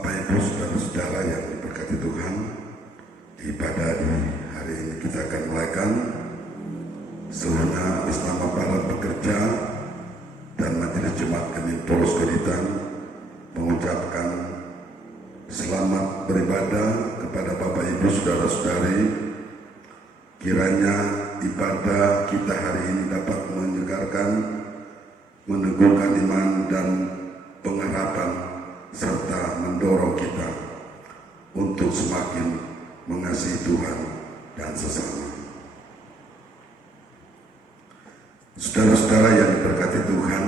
Bapak Ibu saudara-saudara yang diberkati Tuhan, ibadah di hari ini kita akan mulaikan seluruhnya atas nama para pekerja dan Majelis Jemaat Kemin Poros Keditan mengucapkan selamat beribadah kepada Bapak Ibu saudara-saudari. Kiranya ibadah kita hari ini dapat menyegarkan, meneguhkan iman dan pengharapan serta mendorong kita untuk semakin mengasihi Tuhan dan sesama. Saudara-saudara yang diberkati Tuhan,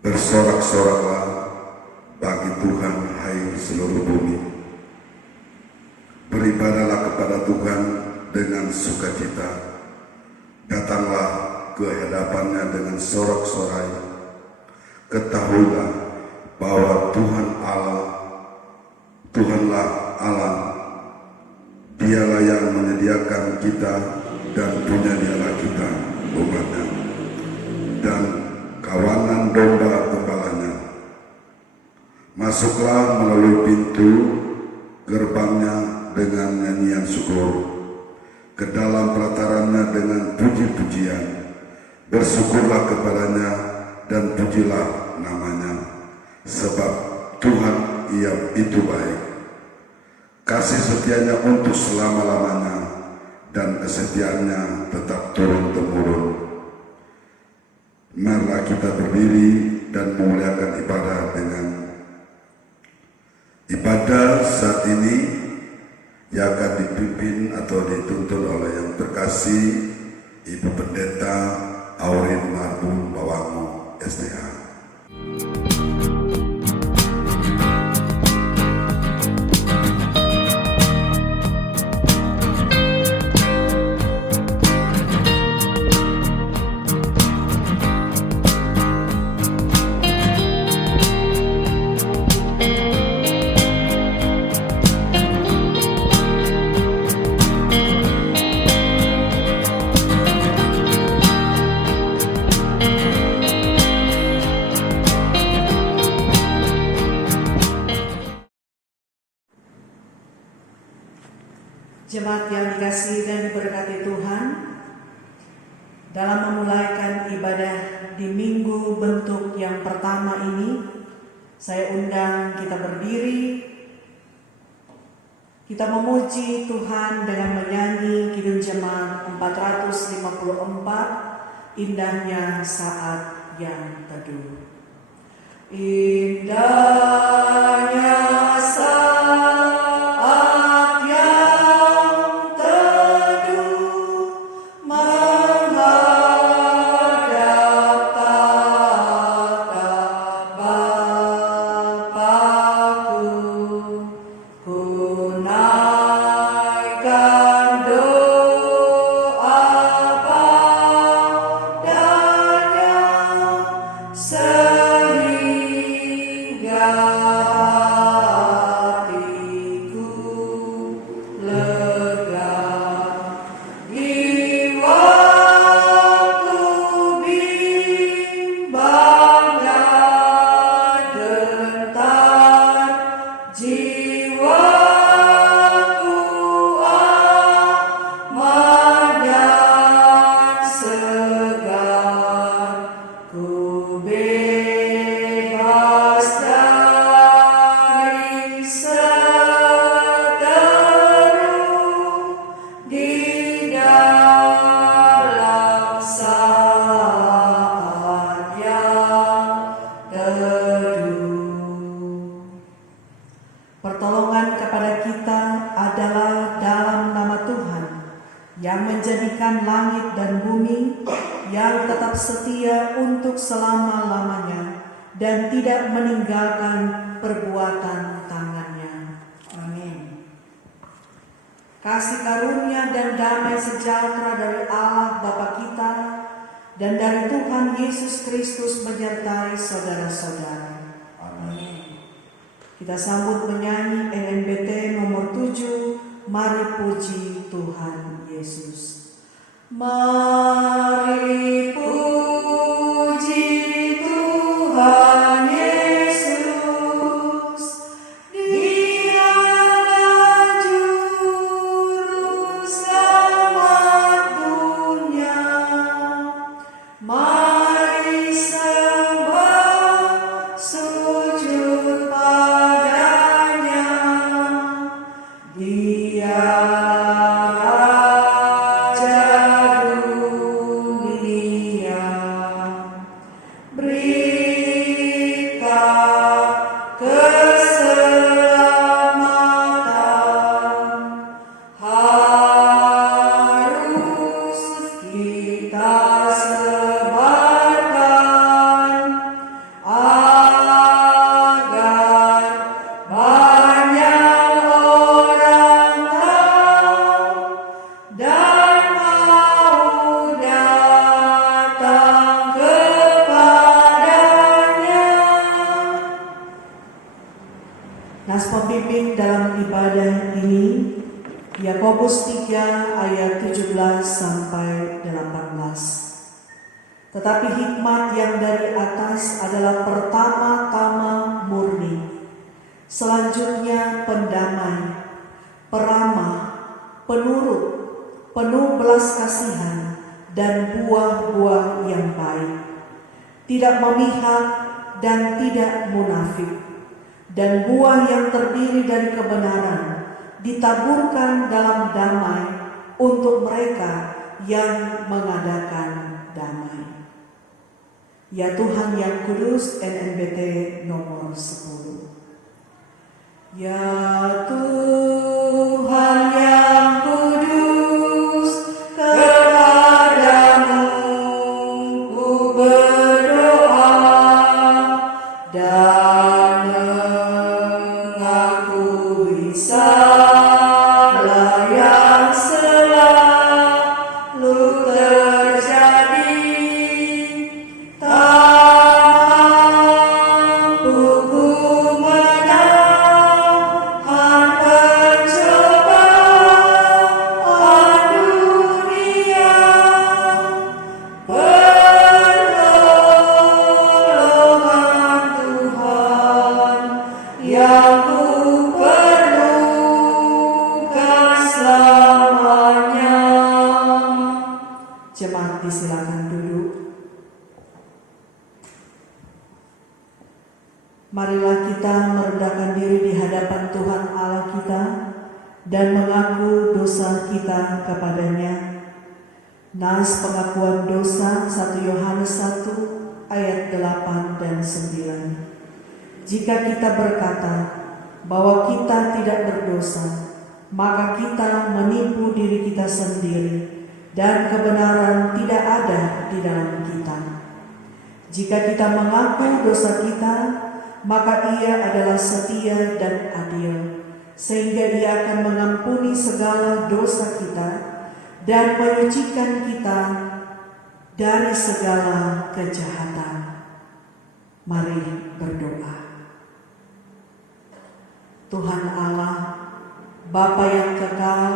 bersorak-soraklah bagi Tuhan hai seluruh bumi. Beribadahlah kepada Tuhan dengan sukacita. Datanglah ke hadapannya dengan sorak-sorai. Ketahuilah bahwa Tuhanlah Allah. Dialah yang menyediakan kita dan punya dialah kita umatnya dan kawanan domba gembalanya. Masuklah melalui pintu gerbangnya dengan nyanyian syukur, ke dalam pelatarannya dengan puji-pujian. Bersyukurlah kepadanya dan pujilah namanya, sebab Tuhan itu baik. Kasih setianya untuk selama-lamanya dan kesetiaannya tetap turun-temurun. Marilah kita berdiri dan memuliakan ibadah dengan ibadah saat ini yang akan dipimpin atau dituntun oleh yang terkasih Ibu Pendeta Aurin Marbun Bawangu SDA. Jemaat yang dikasihi dan diberkati Tuhan, dalam memulaikan ibadah di minggu bentuk yang pertama ini, saya undang kita berdiri, kita memuji Tuhan dengan menyanyi Kidung Jemaat 454, Indahnya Saat Yang Teduh. Indahnya saat setia untuk selama-lamanya dan tidak meninggalkan perbuatan tangannya. Amin. Kasih karunia dan damai sejahtera dari Allah Bapa kita dan dari Tuhan Yesus Kristus menyertai saudara-saudara. Amin. Kita sambut menyanyi NNBT nomor 7, Mari Puji Tuhan Yesus. Mari puji Tuhan Yesus. Nas pembimbing dalam ibadah ini Yakobus 3 ayat 17 sampai 18. Tetapi hikmat yang dari atas adalah pertama-tama murni, selanjutnya pendamai, peramah, penurut, penuh belas kasihan dan buah-buah yang baik, tidak memihak dan tidak munafik, dan buah yang terdiri dari kebenaran ditaburkan dalam damai untuk mereka yang mengadakan damai. Ya Tuhan yang kudus, NNBT nomor 10. Ya Tuhan yang kudus, kepadamu ku berdoa dan mengakui segala yang selalu terjadi. Jemaat disilakan duduk. Marilah kita merendahkan diri di hadapan Tuhan Allah kita dan mengaku dosa kita kepadanya. Nas pengakuan dosa 1 Yohanes 1 ayat 8 dan 9. Jika kita berkata bahwa kita tidak berdosa, maka kita menipu diri kita sendiri dan kebenaran tidak ada di dalam kita. Jika kita mengaku dosa kita, maka Ia adalah setia dan adil, sehingga Ia akan mengampuni segala dosa kita dan menyucikan kita dari segala kejahatan. Mari berdoa. Tuhan Allah, Bapa yang kekal,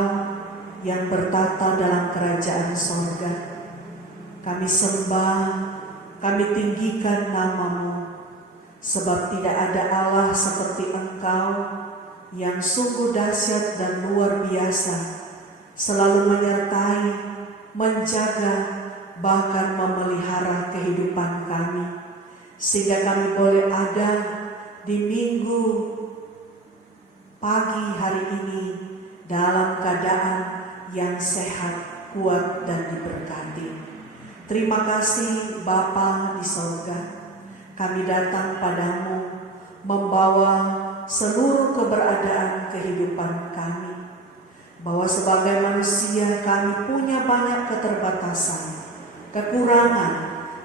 yang bertata dalam kerajaan sorga, kami sembah, kami tinggikan nama-Mu, sebab tidak ada Allah seperti Engkau yang sungguh dahsyat dan luar biasa, selalu menyertai, menjaga, bahkan memelihara kehidupan kami, sehingga kami boleh ada di minggu pagi hari ini dalam keadaan yang sehat, kuat, dan diberkati. Terima kasih Bapa di sorga. Kami datang padamu membawa seluruh keberadaan kehidupan kami, bahwa sebagai manusia kami punya banyak keterbatasan, kekurangan,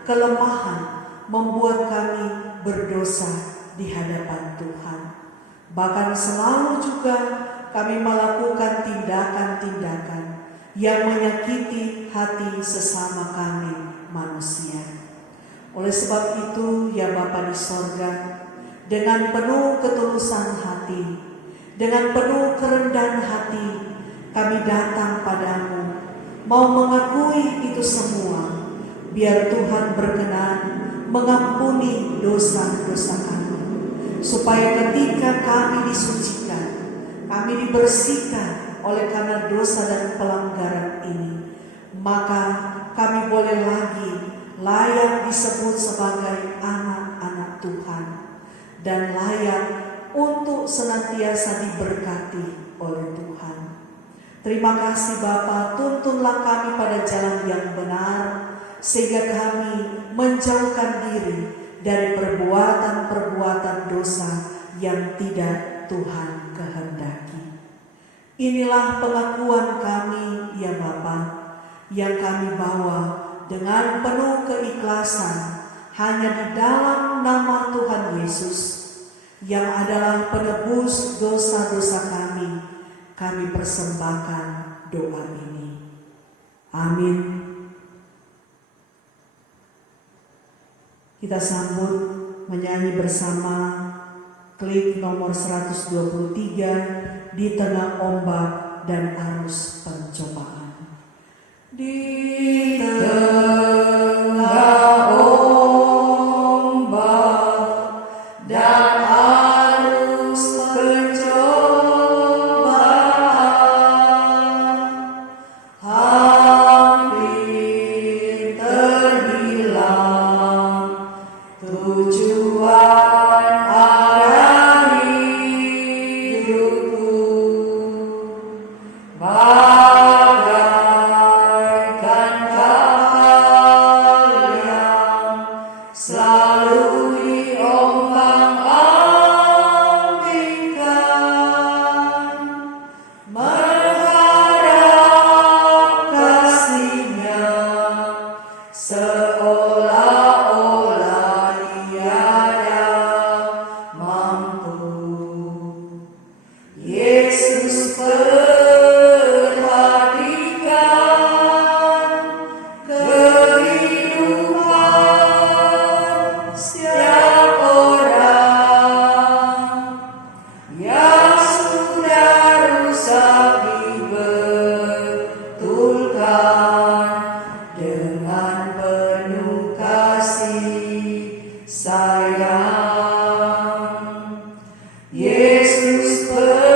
kelemahan, membuat kami berdosa di hadapan Tuhan. Bahkan selalu juga kami melakukan tindakan-tindakan yang menyakiti hati sesama kami manusia. Oleh sebab itu, ya Bapa di sorga, dengan penuh ketulusan hati, dengan penuh kerendahan hati, kami datang padamu, mau mengakui itu semua, biar Tuhan berkenan mengampuni dosa-dosa kami, supaya ketika kami disucikan, kami dibersihkan oleh karena dosa dan pelanggaran ini, maka kami boleh lagi layak disebut sebagai anak-anak Tuhan dan layak untuk senantiasa diberkati oleh Tuhan. Terima kasih Bapa, tuntunlah kami pada jalan yang benar, sehingga kami menjauhkan diri dari perbuatan-perbuatan dosa yang tidak Tuhan kehendaki. Inilah pengakuan kami ya Bapa, yang kami bawa dengan penuh keikhlasan hanya di dalam nama Tuhan Yesus, yang adalah penebus dosa-dosa kami. Kami persembahkan doa ini. Amin. Kita sambut menyanyi bersama klik nomor 123 di tengah ombak dan arus pencobaan. Di tengah ombak dan arus pencobaan, hampir terhilang tujuan arah hidupku, bagaikan kapal yang selalu diombang-ambingkan, mengharap kasih-Nya seolah-olah tiada mampu. Yesus perhatikan kehidupan setiap orang yang sudah rusak, dibetulkan dengan penuh kasih sayang. Yesus perhatikan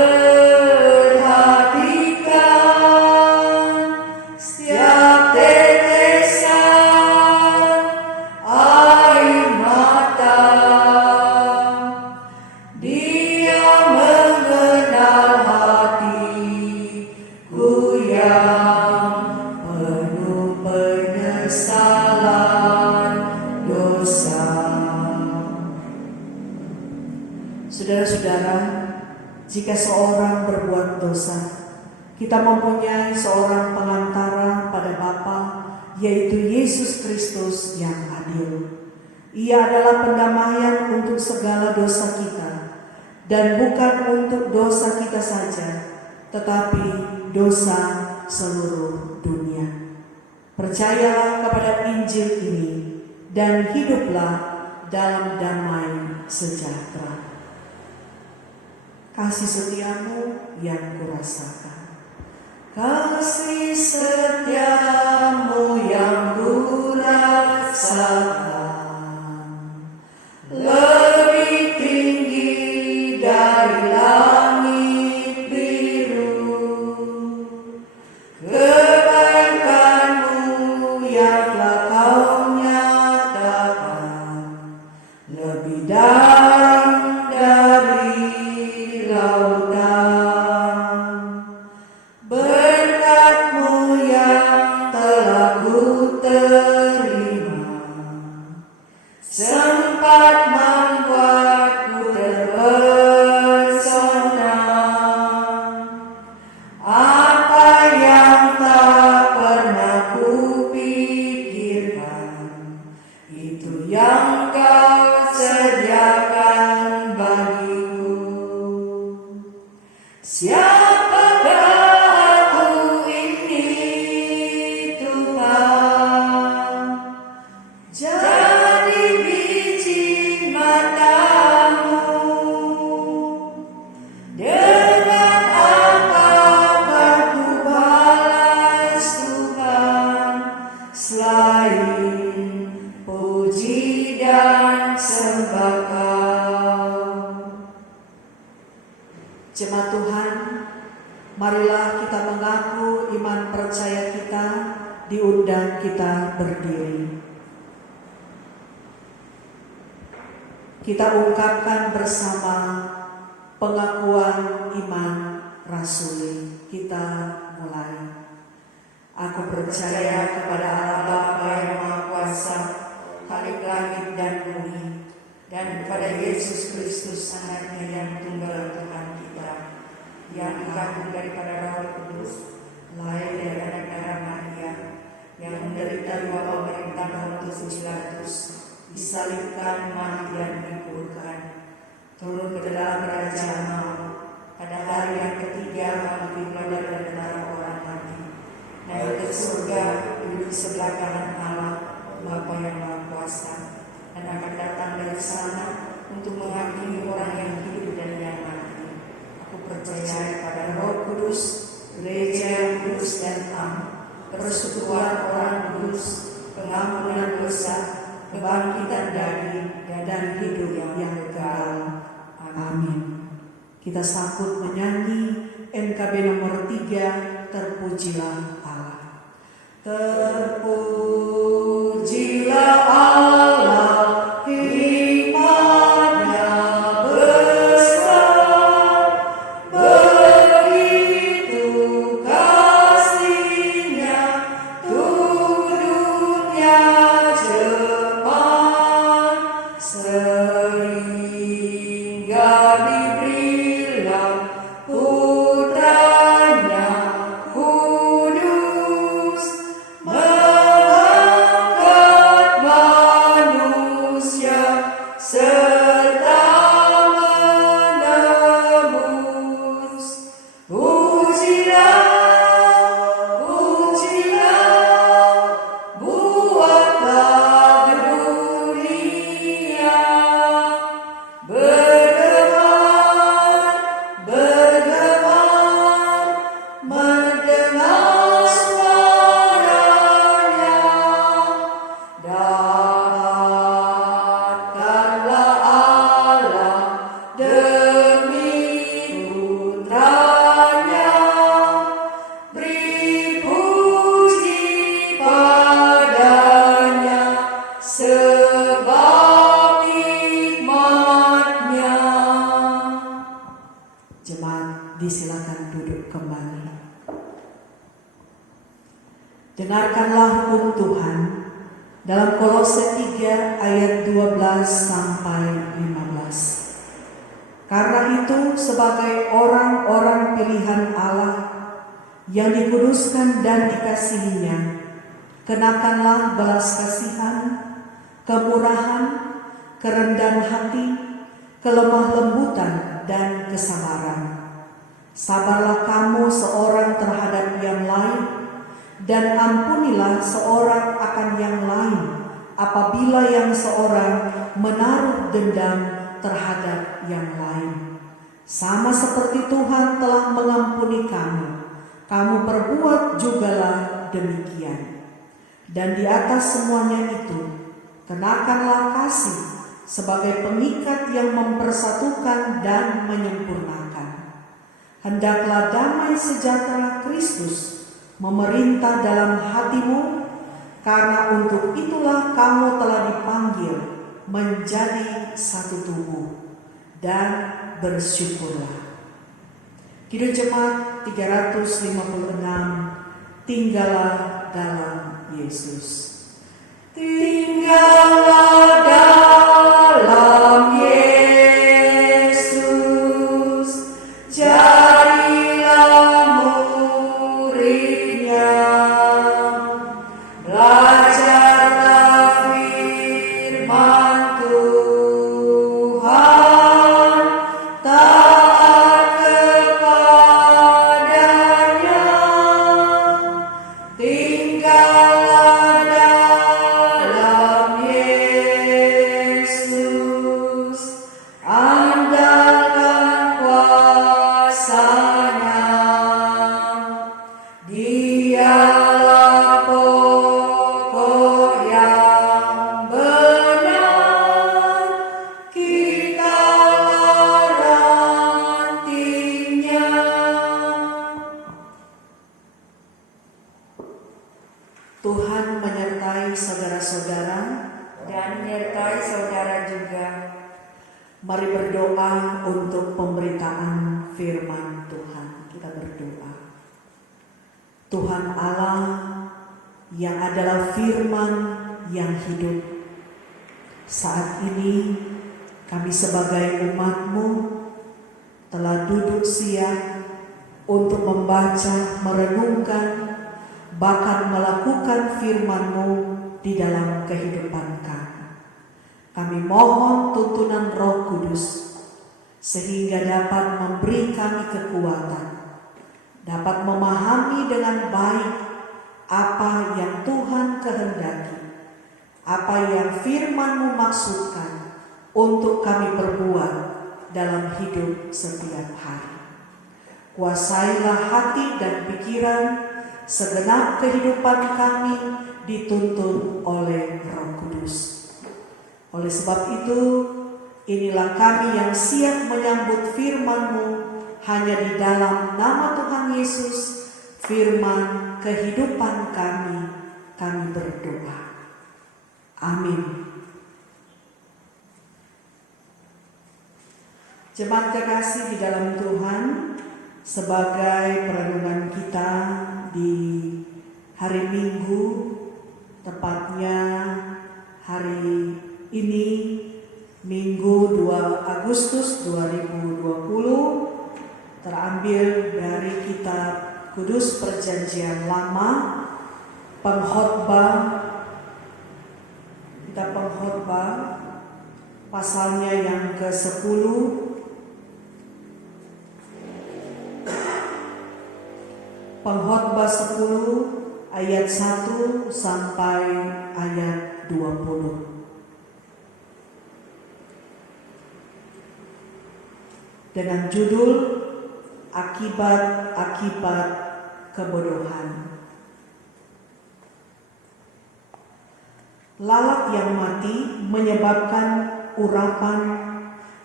setiap tetesan air mata. Dia mengenal hatiku yang penuh penyesalan dosa. Saudara-saudara, jika seorang berbuat dosa, kita mempunyai seorang pengantara pada Bapa, yaitu Yesus Kristus yang adil. Ia adalah pendamaian untuk segala dosa kita, dan bukan untuk dosa kita saja, tetapi dosa seluruh dunia. Percayalah kepada Injil ini dan hiduplah dalam damai sejahtera. Kasih setiamu yang kurasakan, kasih setiamu yang kurasakan, lebih tinggi dari langit biru. Kebaikanmu yang telah kau nyatakan, lebih dalam dari lautan. Berkat-Mu yang telah ku terima sempat membuatku terpesona. Apa yang tak pernah ku pikirkan, itu yang Kau sediakan bagiku. Siapakah aku ini, Tuhan? Jadi biji mata-Mu. Dengan apa akan ku balas Tuhan, selain puji dan sembah Kau. Jemaat Tuhan, marilah kita mengaku iman percaya kita, diundang kita berdiri. Kita ungkapkan bersama pengakuan iman rasuli. Kita mulai. Aku percaya kepada Allah Bapa yang Maha Kuasa, Khalik langit dan bumi, dan kepada Yesus Kristus Anaknya yang tunggal Tuhan kita, yang dikandung daripada Roh Kudus, lahir dari anak darah Maria, yang menderita di bawah pemerintahan Pontius Pilatus, disalibkan, mati dan dikuburkan, turun ke dalam kerajaan maut, pada hari yang ketiga bangkit dari antara orang mati, naik ke surga, duduk di sebelah kanan Allah Bapa yang Maha Kuasa, dan akan datang dari sana untuk mengampuni orang yang hidup dan yang mati. Aku percaya pada Roh Kudus, gereja yang kudus dan am, persekutuan orang kudus, pengampunan dosa, kebangkitan daging, dan hidup yang kekal. Amin. Kita sambut menyanyi NKB nomor 3, Terpujilah Allah. Terpujilah Allah, hikmat-Nya besar, begitu kasih-Nya, turunnya cepat, sehingga diberilah putranya kudus, mengangkat manusia serta menebus. Pujilah, pujilah, buatlah dunia bergemar, bergemar, mendengar suaranya. Dapatkanlah Allah demi putranya, beri puji padanya sebab hikmat-Nya. Jemaat disilakan duduk kembali. Dengarkanlah hukum Tuhan dalam Kolose 3 ayat 12 sampai 15. Karena itu sebagai orang-orang pilihan Allah yang dikuduskan dan dikasihinya, kenakanlah belas kasihan, kemurahan, kerendahan hati, kelemah lembutan, dan kesabaran. Sabarlah kamu seorang terhadap yang lain, dan ampunilah seorang akan yang lain apabila yang seorang menaruh dendam terhadap yang lain. Sama seperti Tuhan telah mengampuni kamu, kamu perbuat jugalah demikian. Dan di atas semuanya itu, kenakanlah kasih sebagai pengikat yang mempersatukan dan menyempurnakan. Hendaklah damai sejahtera Kristus memerintah dalam hatimu, karena untuk itulah kamu telah dipanggil menjadi satu tubuh, dan bersyukurlah. Kidung Jemaat 356, tinggallah dalam Yesus. Tinggallah dalam Yesus, jadilah murid-Nya, belajarlah firman Tuhan, taat kepadanya, tinggallah dalam Yesus, andalkan kuasa-Nya. Dialah pokok yang benar, kitalah rantingnya. Tuhan menyertai saudara-saudara. Dan menyertai saudara juga. Mari berdoa untuk pemberitaan firman Tuhan. Kita berdoa. Tuhan Allah yang adalah firman yang hidup, saat ini kami sebagai umat-Mu telah duduk siap untuk membaca, merenungkan, bahkan melakukan firman-Mu di dalam kehidupan kami. Kami mohon tuntunan Roh Kudus sehingga dapat memberi kami kekuatan, dapat memahami dengan baik apa yang Tuhan kehendaki, apa yang firman-Mu maksudkan untuk kami perbuat dalam hidup setiap hari. Kuasailah hati dan pikiran, segenap kehidupan kami dituntun oleh Roh Kudus. Oleh sebab itu, inilah kami yang siap menyambut firman-Mu hanya di dalam nama Tuhan Yesus, firman kehidupan kami berdoa. Amin. Jemaat kekasih di dalam Tuhan, sebagai perenungan kita di hari Minggu, tepatnya hari ini, Minggu 2 Agustus 2020, terambil dari kitab Kudus Perjanjian Lama, kitab Pengkhotbah, pasalnya yang ke-10, Pengkhotbah 10 ayat 1 sampai ayat 20. Dengan judul Akibat-akibat kebodohan. Lalat yang mati menyebabkan urapan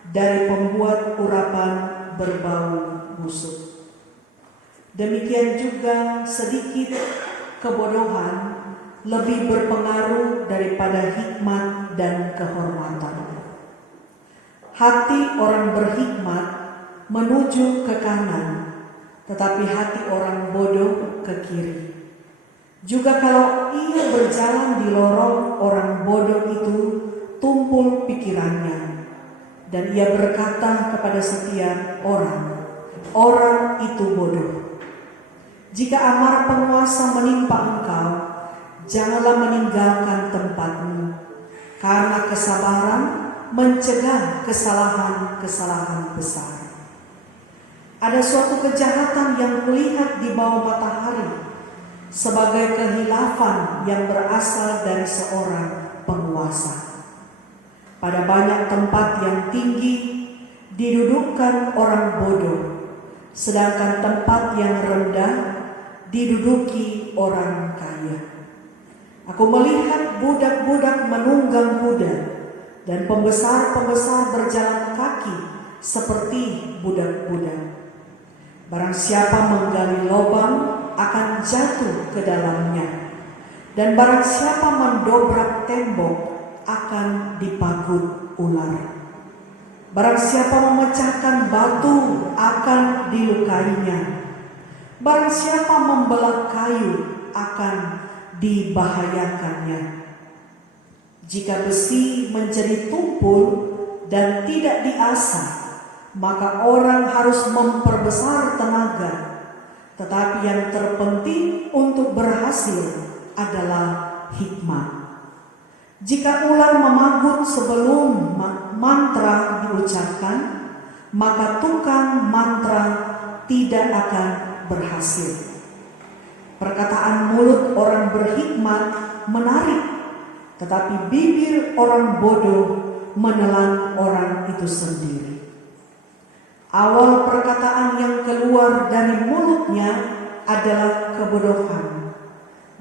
dari pembuat urapan berbau busuk. Demikian juga sedikit kebodohan lebih berpengaruh daripada hikmat dan kehormatan. Hati orang berhikmat menuju ke kanan, tetapi hati orang bodoh ke kiri. Juga kalau ia berjalan di lorong, orang bodoh itu tumpul pikirannya, dan ia berkata kepada setiap orang, orang itu bodoh. Jika amarah penguasa menimpa engkau, janganlah meninggalkan tempatmu, karena kesabaran mencegah kesalahan-kesalahan besar. Ada suatu kejahatan yang kulihat di bawah matahari, sebagai kehilafan yang berasal dari seorang penguasa. Pada banyak tempat yang tinggi didudukkan orang bodoh, sedangkan tempat yang rendah diduduki orang kaya. Aku melihat budak-budak menunggang kuda dan pembesar-pembesar berjalan kaki seperti budak-budak. Barang siapa menggali lubang akan jatuh ke dalamnya, dan barang siapa mendobrak tembok akan dipagut ular. Barang siapa memecahkan batu akan dilukainya. Barang siapa membelah kayu akan dibahayakannya. Jika besi menjadi tumpul dan tidak diasah, maka orang harus memperbesar tenaga. Tetapi yang terpenting untuk berhasil adalah hikmat. Jika ular memagut sebelum mantra diucapkan, maka tukang mantra tidak akan berhasil. Perkataan mulut orang berhikmat menarik, tetapi bibir orang bodoh menelan orang itu sendiri. Awal perkataan yang keluar dari mulutnya adalah kebodohan,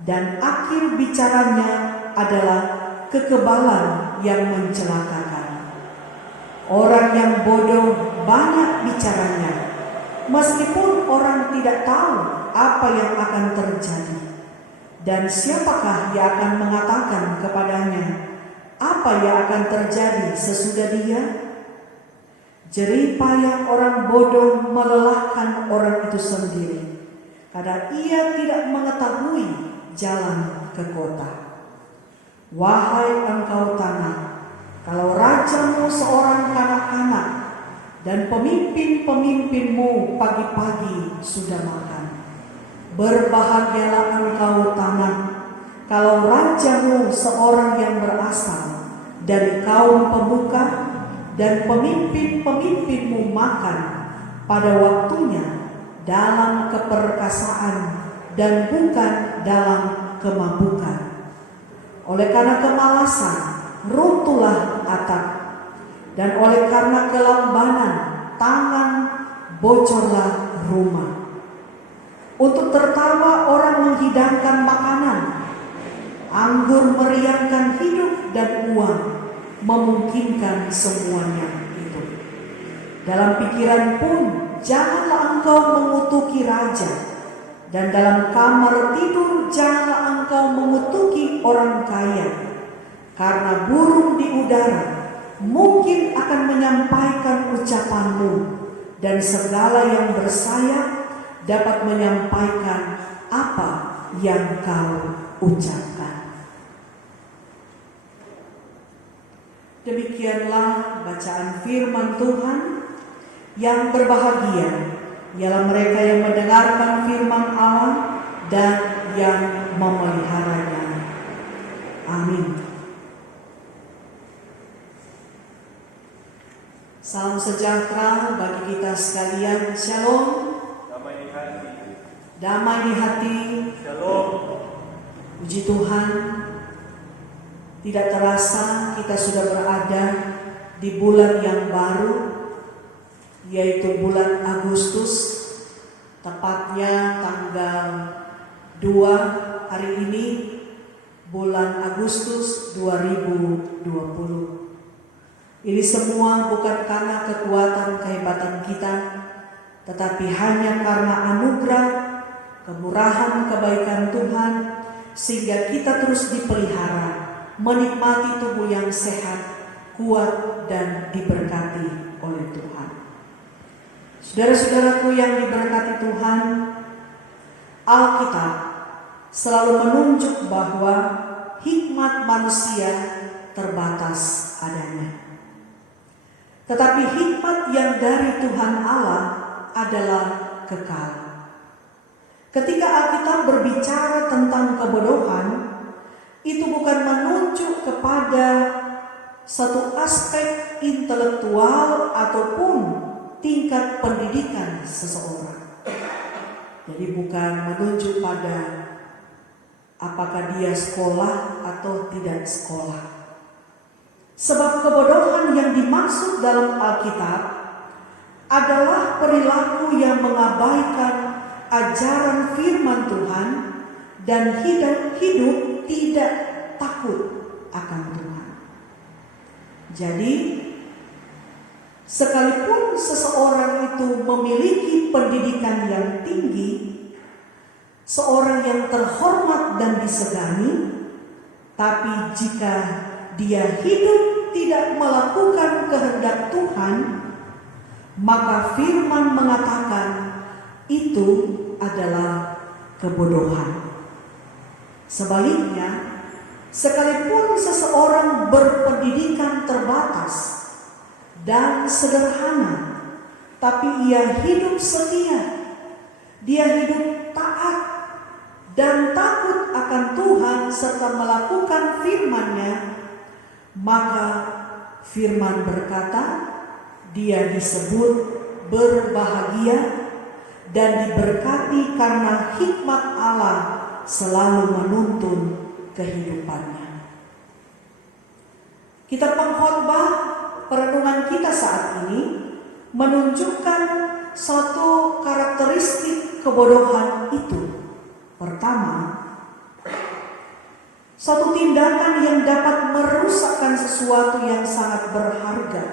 dan akhir bicaranya adalah kekebalan yang mencelakakan. Orang yang bodoh banyak bicaranya, meskipun orang tidak tahu apa yang akan terjadi. Dan siapakah yang akan mengatakan kepadanya apa yang akan terjadi sesudah dia? Jerih payah orang bodoh melelahkan orang itu sendiri, karena ia tidak mengetahui jalan ke kota. Wahai engkau tanah, kalau rajamu seorang kanak-kanak dan pemimpin-pemimpinmu pagi-pagi sudah makan, berbahagialah engkau tanah, kalau rajamu seorang yang berasal dari kaum pemuka dan pemimpin-pemimpinmu makan pada waktunya dalam keperkasaan dan bukan dalam kemabukan. Oleh karena kemalasan runtuhlah atap, dan oleh karena kelambanan tangan bocorlah rumah. Untuk tertawa orang menghidangkan makanan, anggur meriangkan hidup, dan uang memungkinkan semuanya itu. Dalam pikiran pun janganlah engkau mengutuki raja, dan dalam kamar tidur janganlah engkau mengutuki orang kaya, karena burung di udara mungkin akan menyampaikan ucapanmu, dan segala yang bersayap dapat menyampaikan apa yang kau ucapkan. Demikianlah bacaan firman Tuhan. Yang berbahagia ialah mereka yang mendengarkan firman Allah dan yang memeliharanya. Amin. Salam sejahtera bagi kita sekalian. Shalom. Damai di hati. Damai di hati. Shalom. Puji Tuhan. Tidak terasa kita sudah berada di bulan yang baru, yaitu bulan Agustus, tepatnya tanggal 2 hari ini, bulan Agustus 2020. Ini semua bukan karena kekuatan kehebatan kita, tetapi hanya karena anugerah, kemurahan, kebaikan Tuhan, sehingga kita terus dipelihara, menikmati tubuh yang sehat, kuat, dan diberkati oleh Tuhan. Saudara-saudaraku yang diberkati Tuhan, Alkitab selalu menunjuk bahwa hikmat manusia terbatas adanya. Tetapi hikmat yang dari Tuhan Allah adalah kekal. Ketika Alkitab berbicara tentang kebodohan, itu bukan menunjuk kepada satu aspek intelektual ataupun tingkat pendidikan seseorang. Jadi bukan menunjuk pada apakah dia sekolah atau tidak sekolah. Sebab kebodohan yang dimaksud dalam Alkitab adalah perilaku yang mengabaikan ajaran firman Tuhan dan hidup tidak takut akan Tuhan. Jadi sekalipun seseorang itu memiliki pendidikan yang tinggi, seorang yang terhormat dan disegani, tapi jika dia hidup tidak melakukan kehendak Tuhan, maka firman mengatakan itu adalah kebodohan. Sebaliknya, sekalipun seseorang berpendidikan terbatas dan sederhana, tapi ia hidup setia, dia hidup taat dan takut akan Tuhan serta melakukan firman-Nya, maka firman berkata dia disebut berbahagia dan diberkati karena hikmat Allah selalu menuntun kehidupannya. Kitab Pengkhotbah perenungan kita saat ini menunjukkan satu karakteristik kebodohan itu. Pertama, satu tindakan yang dapat merusakkan sesuatu yang sangat berharga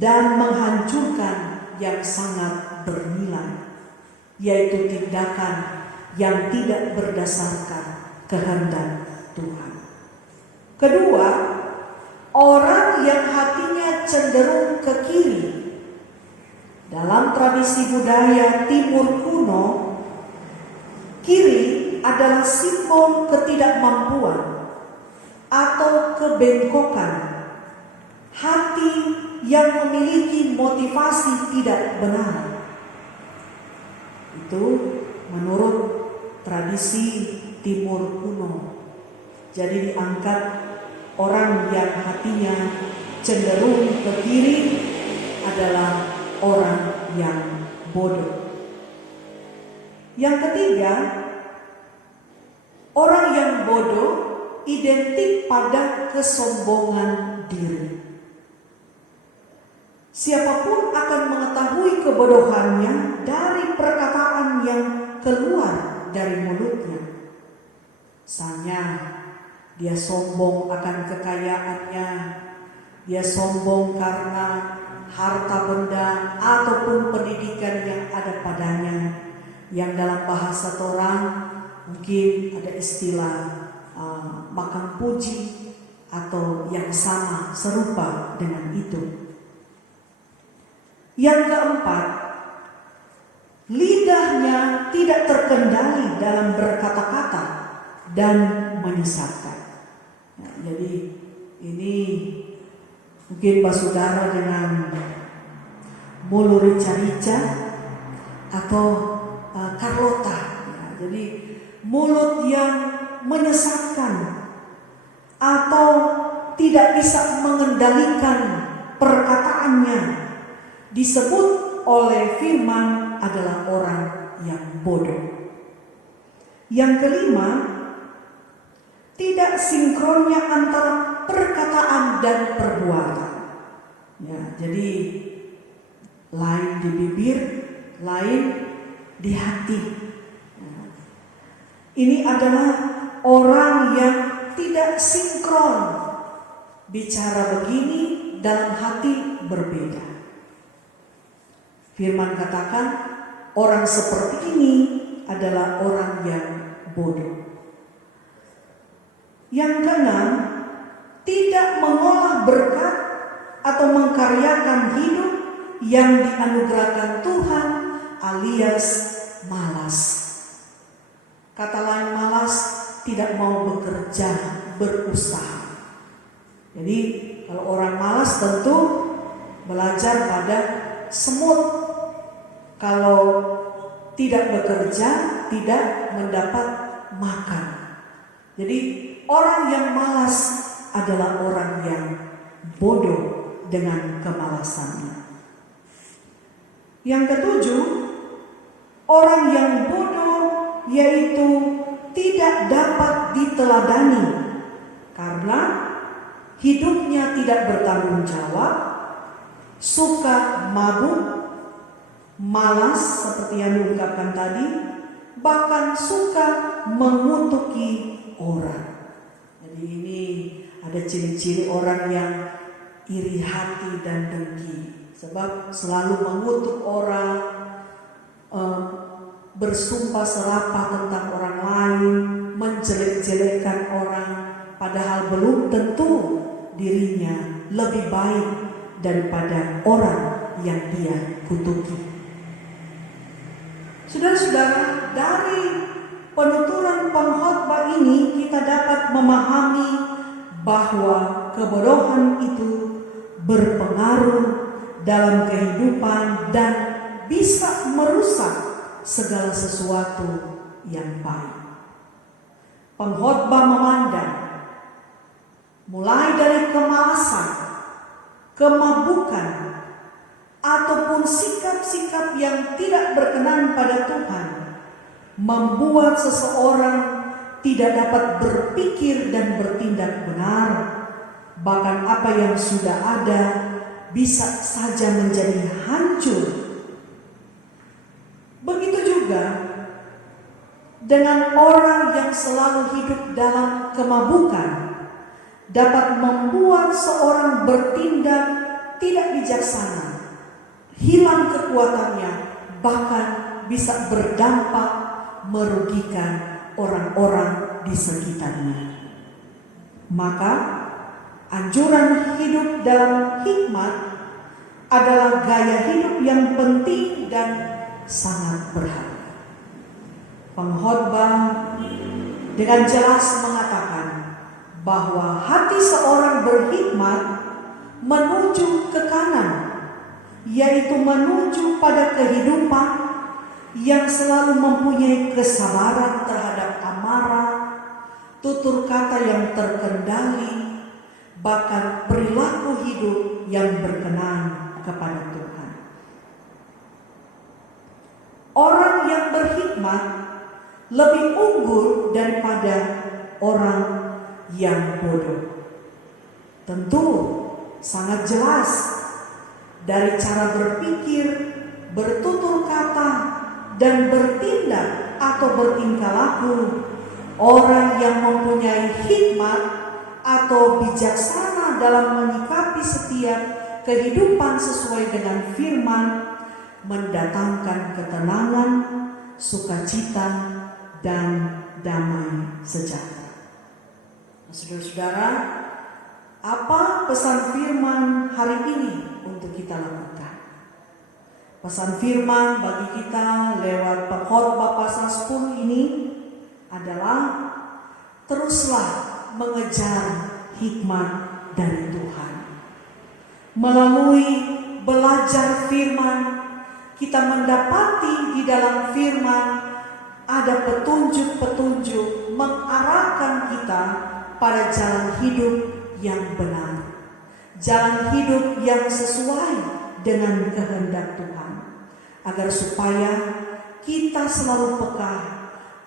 dan menghancurkan yang sangat bernilai, yaitu tindakan yang tidak berdasarkan kehendak Tuhan. Kedua, orang yang hatinya cenderung ke kiri. Dalam tradisi budaya Timur kuno, kiri adalah simbol ketidakmampuan atau kebengkokan, hati yang memiliki motivasi tidak benar. Itu menurut tradisi Timur kuno. Jadi diangkat orang yang hatinya cenderung ke kiri adalah orang yang bodoh. Yang ketiga, orang yang bodoh identik pada kesombongan diri. Siapapun akan mengetahui kebodohannya dari perkataan yang keluar dari mulutnya. Misalnya, dia sombong akan kekayaannya, dia sombong karena harta benda ataupun pendidikan yang ada padanya. Yang dalam bahasa Torah mungkin ada istilah makan puji atau yang sama serupa dengan itu. Yang keempat, lidahnya tidak terkendali dalam berkata-kata dan menyesatkan. Nah, jadi ini mungkin Pak Saudara dengan mulut rica-rica atau Carlota. Ya, jadi mulut yang menyesatkan atau tidak bisa mengendalikan perkataannya disebut oleh firman adalah orang yang bodoh. Yang kelima, tidak sinkronnya antara perkataan dan perbuatan. Ya, jadi lain di bibir, lain di hati. Ya. Ini adalah orang yang tidak sinkron. Bicara begini, dalam hati berbeda. Firman katakan, orang seperti ini adalah orang yang bodoh. Yang keenam, tidak mengolah berkat atau mengkaryakan hidup yang dianugerahkan Tuhan alias malas. Kata lain malas, tidak mau bekerja, berusaha. Jadi kalau orang malas tentu belajar pada semut. Kalau tidak bekerja, tidak mendapat makan. Jadi orang yang malas adalah orang yang bodoh dengan kemalasannya. Yang ketujuh, orang yang bodoh yaitu tidak dapat diteladani karena hidupnya tidak bertanggung jawab, suka mabuk, malas seperti yang diungkapkan tadi, bahkan suka mengutuki orang. Jadi ini ada ciri-ciri orang yang iri hati dan dengki, sebab selalu mengutuk orang, bersumpah serapah tentang orang lain, menjelek-jelekkan orang, padahal belum tentu dirinya lebih baik daripada orang yang dia kutuki. Saudara-saudara, dari penuturan pengkhotbah ini kita dapat memahami bahwa kebodohan itu berpengaruh dalam kehidupan dan bisa merusak segala sesuatu yang baik. Pengkhotbah memandang mulai dari kemalasan, kemabukan, ataupun sikap-sikap yang tidak berkenan pada Tuhan membuat seseorang tidak dapat berpikir dan bertindak benar. Bahkan apa yang sudah ada bisa saja menjadi hancur. Begitu juga dengan orang yang selalu hidup dalam kemabukan, dapat membuat seorang bertindak tidak bijaksana, hilang kekuatannya, bahkan bisa berdampak merugikan orang-orang di sekitarnya. Maka anjuran hidup dalam hikmat adalah gaya hidup yang penting dan sangat berharga. Pengkhotbah dengan jelas mengatakan bahwa hati seorang berhikmat menuju ke kanan, yaitu menuju pada kehidupan yang selalu mempunyai kesabaran terhadap amarah, tutur kata yang terkendali, bahkan perilaku hidup yang berkenan kepada Tuhan. Orang yang berhikmat lebih unggul daripada orang yang bodoh. Tentu sangat jelas dari cara berpikir, bertutur kata, dan bertindak atau bertingkah laku. Orang yang mempunyai hikmat atau bijaksana dalam menyikapi setiap kehidupan sesuai dengan firman mendatangkan ketenangan, sukacita, dan damai sejahtera. Saudara-saudara, apa pesan firman hari ini untuk kita lakukan? Pesan firman bagi kita lewat pengkhotbah pasal 10 ini adalah teruslah mengejar hikmat dari Tuhan. Melalui belajar firman, kita mendapati di dalam firman ada petunjuk-petunjuk mengarahkan kita pada jalan hidup yang benar, jalan hidup yang sesuai dengan kehendak Tuhan, agar supaya kita selalu peka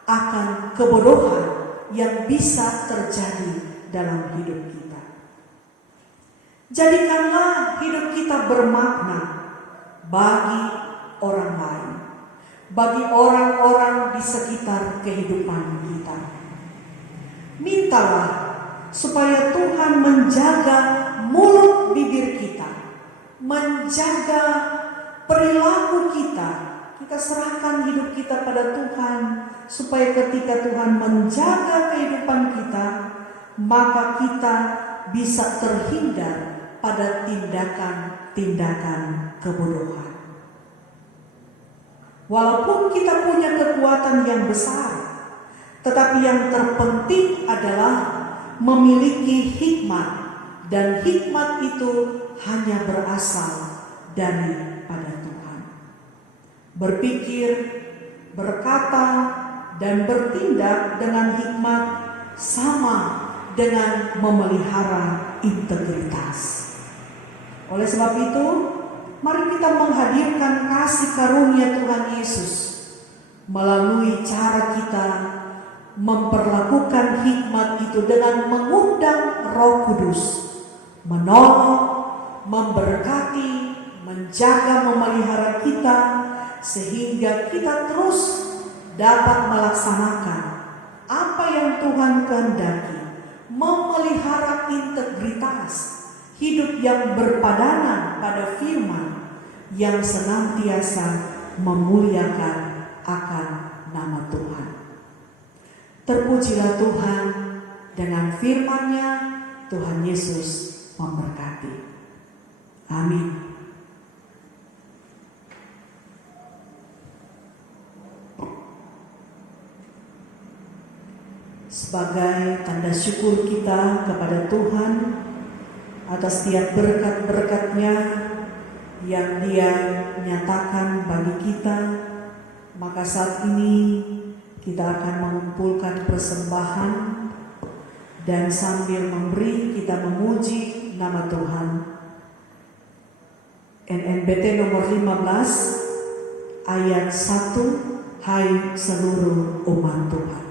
akan kebodohan yang bisa terjadi dalam hidup kita. Jadikanlah hidup kita bermakna bagi orang lain, bagi orang-orang di sekitar kehidupan kita. Mintalah supaya Tuhan menjaga mulut bibir kita, menjaga perilaku kita. Kita serahkan hidup kita pada Tuhan, supaya ketika Tuhan menjaga kehidupan kita, maka kita bisa terhindar pada tindakan-tindakan kebodohan. Walaupun kita punya kekuatan yang besar, tetapi yang terpenting adalah memiliki hikmat, dan hikmat itu hanya berasal daripada Tuhan. Berpikir, berkata, dan bertindak dengan hikmat sama dengan memelihara integritas. Oleh sebab itu, mari kita menghadirkan kasih karunia Tuhan Yesus melalui cara kita memperlakukan hikmat itu dengan mengundang Roh Kudus menolong, memberkati, menjaga, memelihara kita, sehingga kita terus dapat melaksanakan apa yang Tuhan kehendaki, memelihara integritas, hidup yang berpadanan pada firman yang senantiasa memuliakan akan nama Tuhan. Terpujilah Tuhan, dengan firman-Nya Tuhan Yesus memberkati. Amin. Sebagai tanda syukur kita kepada Tuhan atas setiap berkat-berkat-Nya yang Dia nyatakan bagi kita, maka saat ini kita akan mengumpulkan persembahan, dan sambil memberi kita memuji nama Tuhan. NNBT nomor 15 ayat 1, hai seluruh umat Tuhan.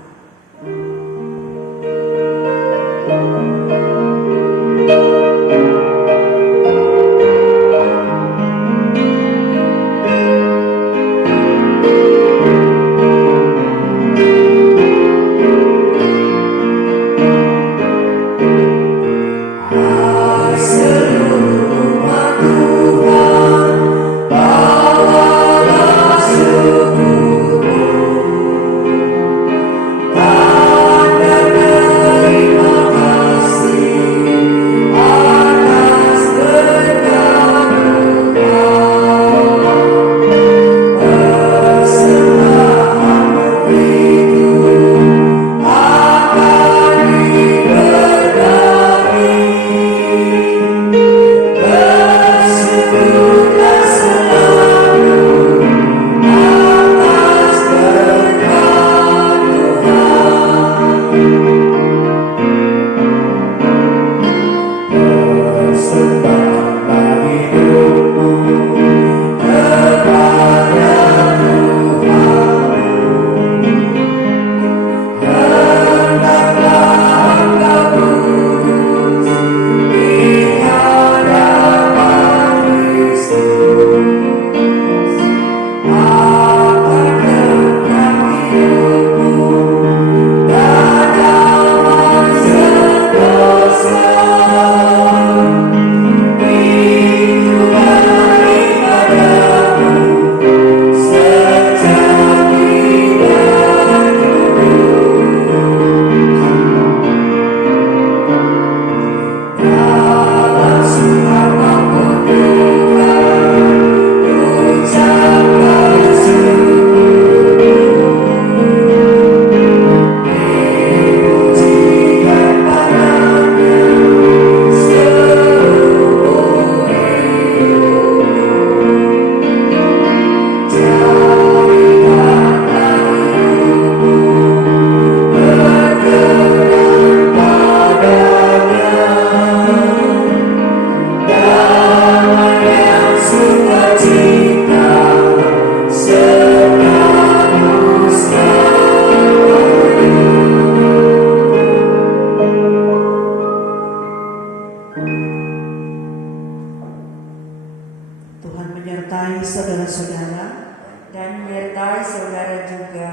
dan menyertai saudara juga.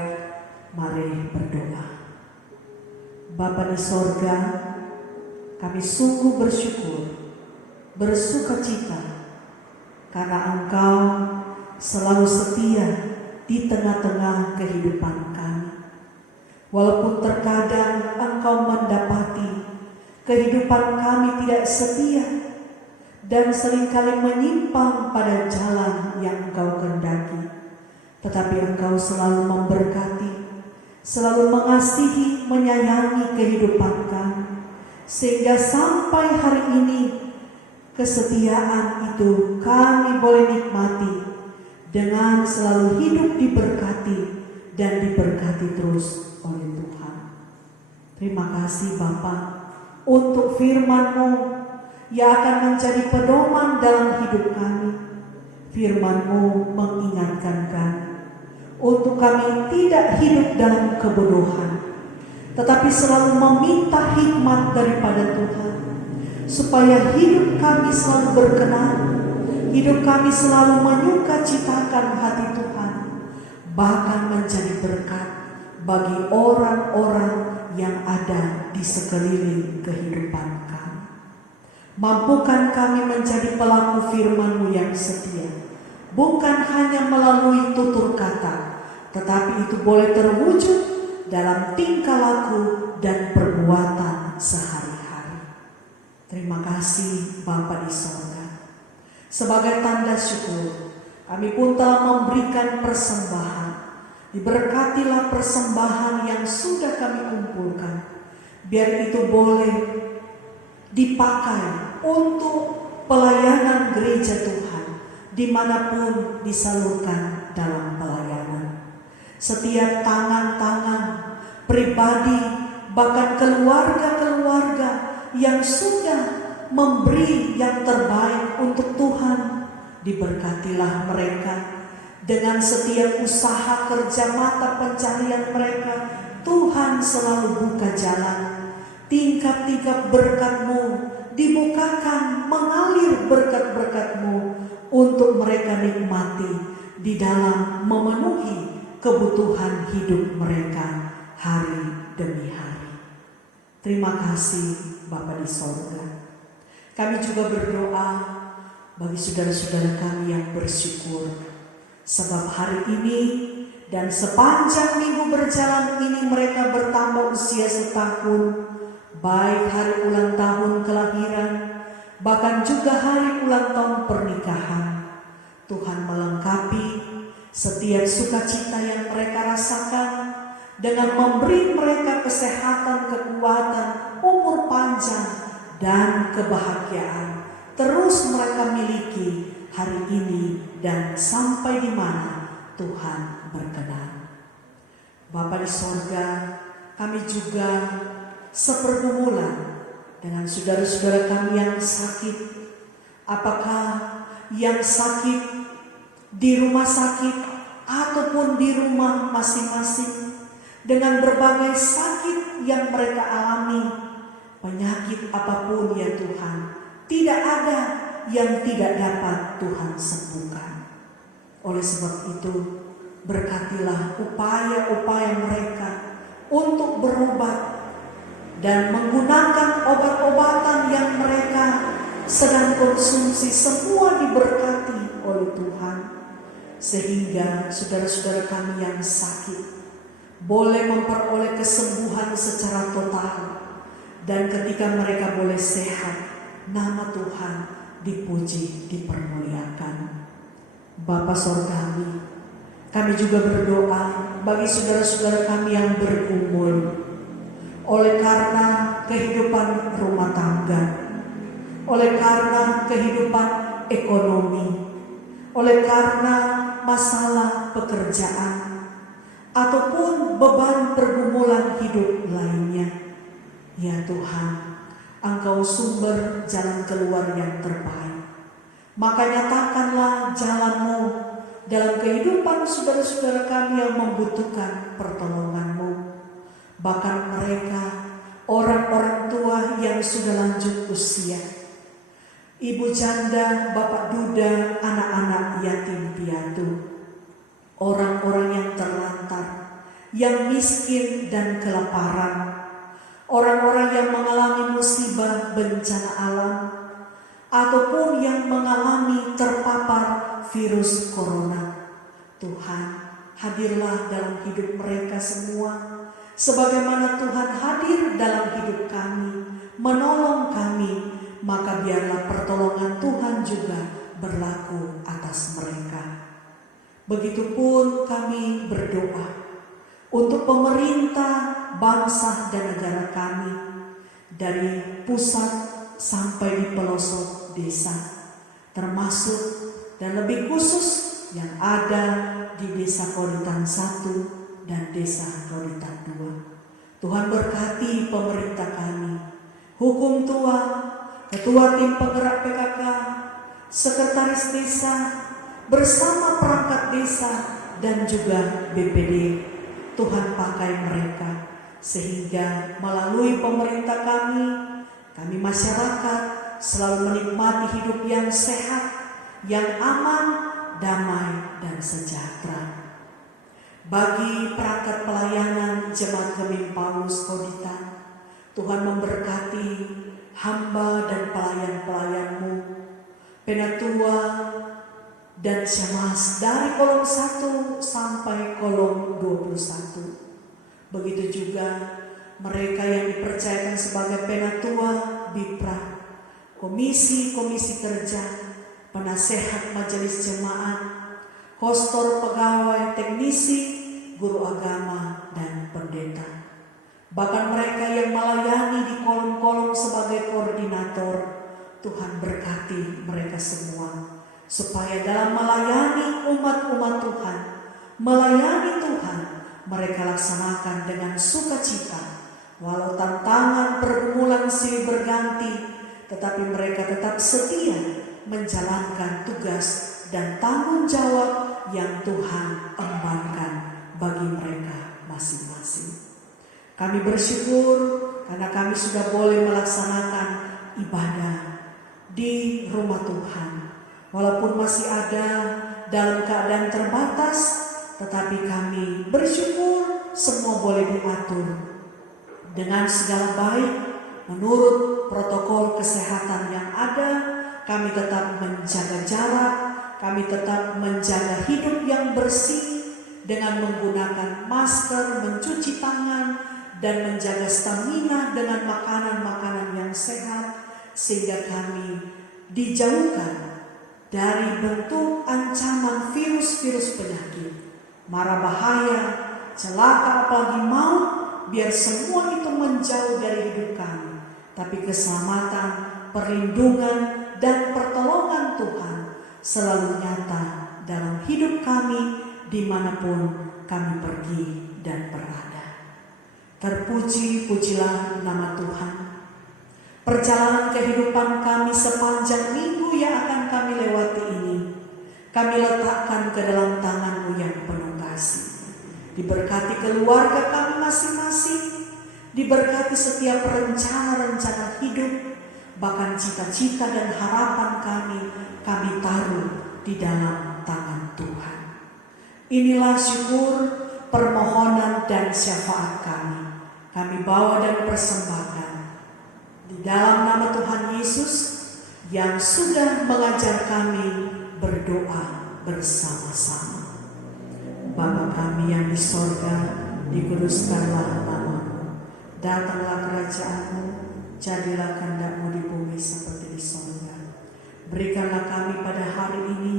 Mari berdoa. Bapa di sorga, kami sungguh bersyukur, bersukacita karena Engkau selalu setia di tengah-tengah kehidupan kami. Walaupun terkadang Engkau mendapati kehidupan kami tidak setia dan seringkali menyimpang pada jalan yang Engkau kehendaki, tetapi Engkau selalu memberkati, selalu mengasihi, menyayangi kehidupan kami, sehingga sampai hari ini kesetiaan itu kami boleh nikmati dengan selalu hidup diberkati dan diberkati terus oleh Tuhan. Terima kasih Bapa untuk firman-Mu yang akan menjadi pedoman dalam hidup kami. Firman-Mu mengingatkan kami untuk kami tidak hidup dalam kebodohan, tetapi selalu meminta hikmat daripada Tuhan, supaya hidup kami selalu berkenan, hidup kami selalu menyukacitakan hati Tuhan, bahkan menjadi berkat bagi orang-orang yang ada di sekeliling kehidupan kami. Mampukan kami menjadi pelaku firman-Mu yang setia, bukan hanya melalui tutur kata, tetapi itu boleh terwujud dalam tingkah laku dan perbuatan sehari-hari. Terima kasih Bapa di sorga. Sebagai tanda syukur, kami pun telah memberikan persembahan. Diberkatilah persembahan yang sudah kami kumpulkan, biar itu boleh dipakai untuk pelayanan gereja Tuhan, dimanapun disalurkan dalam pelayanan. Setiap tangan-tangan pribadi, bahkan keluarga-keluarga yang sudah memberi yang terbaik untuk Tuhan, diberkatilah mereka dengan setiap usaha kerja mata pencarian mereka. Tuhan selalu buka jalan, tingkap-tingkap berkat-Mu dibukakan, mengalir berkat-berkat-Mu untuk mereka nikmati di dalam memenuhi kebutuhan hidup mereka hari demi hari. Terima kasih Bapa di sorga. Kami juga berdoa bagi saudara-saudara kami yang bersyukur, sebab hari ini dan sepanjang minggu berjalan ini mereka bertambah usia setahun, baik hari ulang tahun kelahiran, bahkan juga hari ulang tahun pernikahan. Tuhan melengkapi setiap sukacita yang mereka rasakan dengan memberi mereka kesehatan, kekuatan, umur panjang, dan kebahagiaan terus mereka miliki hari ini dan sampai di mana Tuhan berkenan. Bapa di sorga, kami juga sepergumulan dengan saudara-saudara kami yang sakit, apakah yang sakit di rumah sakit ataupun di rumah masing-masing, dengan berbagai sakit yang mereka alami, penyakit apapun ya Tuhan, tidak ada yang tidak dapat Tuhan sembuhkan. Oleh sebab itu, berkatilah upaya-upaya mereka untuk berobat dan menggunakan obat-obatan yang mereka sedang konsumsi, semua diberkati oleh Tuhan, sehingga saudara-saudara kami yang sakit boleh memperoleh kesembuhan secara total, dan ketika mereka boleh sehat, nama Tuhan dipuji, dipermuliakan. Bapa Sorgawi, kami juga berdoa bagi saudara-saudara kami yang bergumul oleh karena kehidupan rumah tangga, oleh karena kehidupan ekonomi, oleh karena masalah pekerjaan, ataupun beban pergumulan hidup lainnya. Ya Tuhan, Engkau sumber jalan keluar yang terbaik. Maka nyatakanlah jalan-Mu dalam kehidupan saudara-saudara kami yang membutuhkan pertolongan-Mu. Bahkan mereka, orang-orang tua yang sudah lanjut usia, ibu janda, bapak duda, anak-anak yatim piatu, orang-orang yang terlantar, yang miskin dan kelaparan, orang-orang yang mengalami musibah bencana alam, ataupun yang mengalami terpapar virus corona. Tuhan, hadirlah dalam hidup mereka semua, sebagaimana Tuhan hadir dalam hidup kami, menolong kami, maka biarlah pertolongan Tuhan juga berlaku atas mereka. Begitupun kami berdoa untuk pemerintah, bangsa dan negara kami, dari pusat sampai di pelosok desa, termasuk dan lebih khusus yang ada di Desa Koditan 1 dan Desa Koditan 2. Tuhan berkati pemerintah kami, hukum tua, ketua tim penggerak PKK, sekretaris desa, bersama perangkat desa dan juga BPD. Tuhan pakai mereka sehingga melalui pemerintah kami masyarakat selalu menikmati hidup yang sehat, yang aman, damai dan sejahtera. Bagi perangkat pelayanan Jemaat Gemim Paulus Koditan, Tuhan memberkati hamba dan pelayan-pelayan-Mu, Penatua dan Syemasi dari kolom 1 sampai kolom 21. Begitu juga mereka yang dipercayakan sebagai Penatua, Bipra, komisi-komisi kerja, penasehat majelis jemaat, kostor pegawai, teknisi, guru agama, dan pendeta. Bahkan mereka yang melayani di kolom-kolom sebagai koordinator, Tuhan berkati mereka semua, supaya dalam melayani umat-umat Tuhan, melayani Tuhan, mereka laksanakan dengan sukacita. Walau tantangan pergumulan silih berganti, tetapi mereka tetap setia menjalankan tugas dan tanggung jawab yang Tuhan embankan bagi mereka masing-masing. Kami bersyukur karena kami sudah boleh melaksanakan ibadah di rumah Tuhan. Walaupun masih ada dalam keadaan terbatas, tetapi kami bersyukur semua boleh diatur dengan segala baik menurut protokol kesehatan yang ada. Kami tetap menjaga jarak, kami tetap menjaga hidup yang bersih dengan menggunakan masker, mencuci tangan, dan menjaga stamina dengan makanan-makanan yang sehat, sehingga kami dijauhkan dari bentuk ancaman virus-virus penyakit, mara bahaya, celaka apalagi maut. Biar semua itu menjauh dari hidup kami, tapi keselamatan, perlindungan, dan pertolongan Tuhan selalu nyata dalam hidup kami dimanapun kami pergi dan berada. Terpuji-pujilah nama Tuhan. Perjalanan kehidupan kami sepanjang minggu yang akan kami lewati ini, kami letakkan ke dalam tangan-Mu yang penuh kasih. Diberkati keluarga kami masing-masing, diberkati setiap rencana-rencana hidup, bahkan cita-cita dan harapan kami taruh di dalam tangan Tuhan. Inilah syukur, permohonan dan syafaat kami bawa dan persembahkan di dalam nama Tuhan Yesus yang sudah mengajar kami berdoa bersama-sama. Bapa kami yang di sorga, dikuduskanlah nama-Mu, datanglah kerajaan-Mu, jadilah kehendak-Mu di bumi seperti di sorga. Berikanlah kami pada hari ini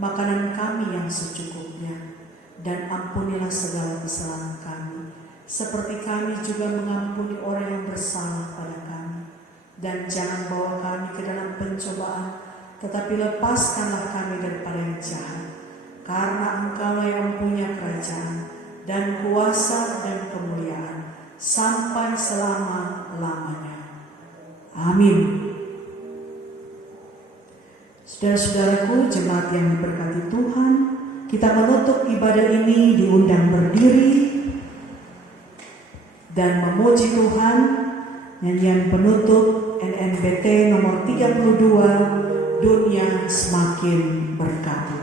makanan kami yang secukupnya, dan ampunilah segala kesalahan kami, seperti kami juga mengampuni orang yang bersalah pada kami. Dan jangan bawa kami ke dalam pencobaan, tetapi lepaskanlah kami daripada yang jahat. Karena Engkau yang mempunyai kerajaan dan kuasa dan kemuliaan sampai selama-lamanya. Amin. Saudara-saudaraku, jemaat yang diberkati Tuhan, kita menutup ibadah ini diundang berdiri dan memuji Tuhan. Nyanyian penutup NNBT nomor 32, Dunia Semakin Berkati.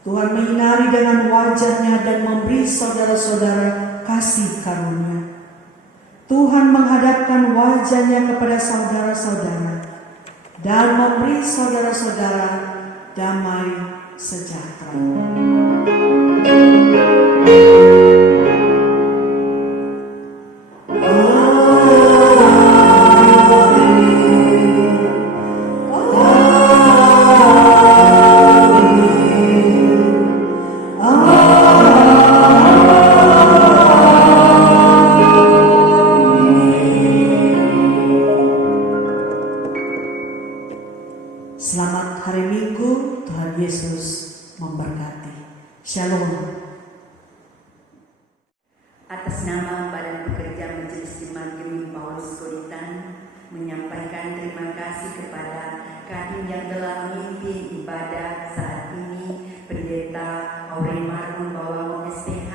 Tuhan menyinari dengan wajah-Nya dan memberi saudara-saudara kasih karunia. Tuhan menghadapkan wajah-Nya kepada saudara-saudara dan memberi saudara-saudara damai sejahtera. Selamat hari Minggu, Tuhan Yesus memberkati. Shalom. Atas nama Badan Pekerja Majelis Jemaat Gemini Paulus Koritan, menyampaikan terima kasih kepada Kadin yang telah memimpin ibadah saat ini, Pendeta Aurin Marbun Bawangun SPH,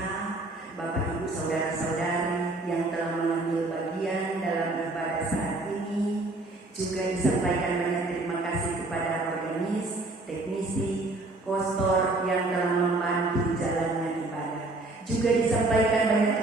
Bapak Ibu Saudara-saudari yang telah mengambil bagian dalam ibadah saat ini. Juga disampaikan banyak terima kasih kepada organis, teknisi, kostor yang telah membantu jalannya ibadah. Juga disampaikan banyak